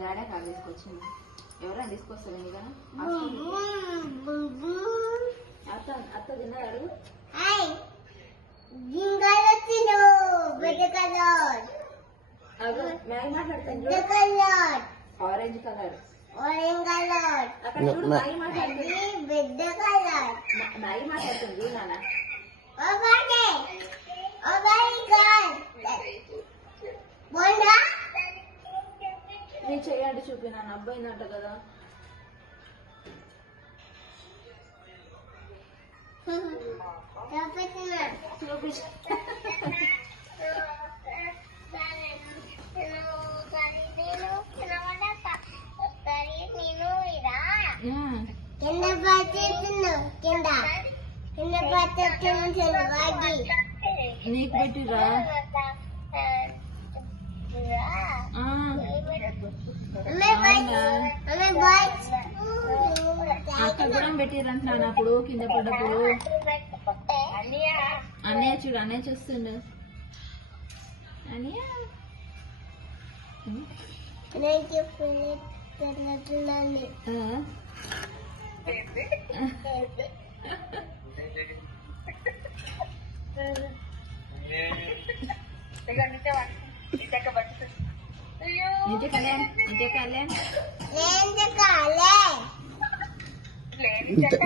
Daddy కాదు తీసుకొచ్చింది. ఎవరైనా తీసుకొస్తారు ఎందుకన్నా అత్త తిన్నది అడుగు. మ్యాగీ మాట్లాడుతాను. ఆరెంజ్ కలర్ అక్కడ చూడు. మ్యాగీ మాట్లాడుతుంది. మ్యాగీ మాట్లాడుతుంది నాన్న. నేను చేయండి చూపి నాన్న. అబ్బాయిందంట కదా. చూపి నీకు పెట్టిరా. అక్కడ కూడా పెట్టిరంటున్నాను అప్పుడు కింద పడ్డప్పుడు. అన్నయ్య చూడు, అన్నయ్య చూస్తుండు. అన్నయ్య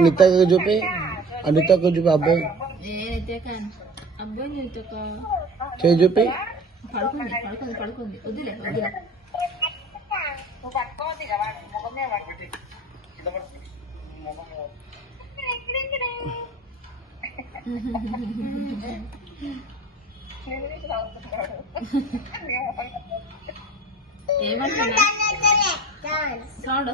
నితకు చూపి అనితకు చూపి అబ్బాయి అబ్బాయి చేయి చూపి పడుకుంది పడుకుంది పడుకుంది. వద్దులే వద్దులే. ఏమంటున్నా సౌండ్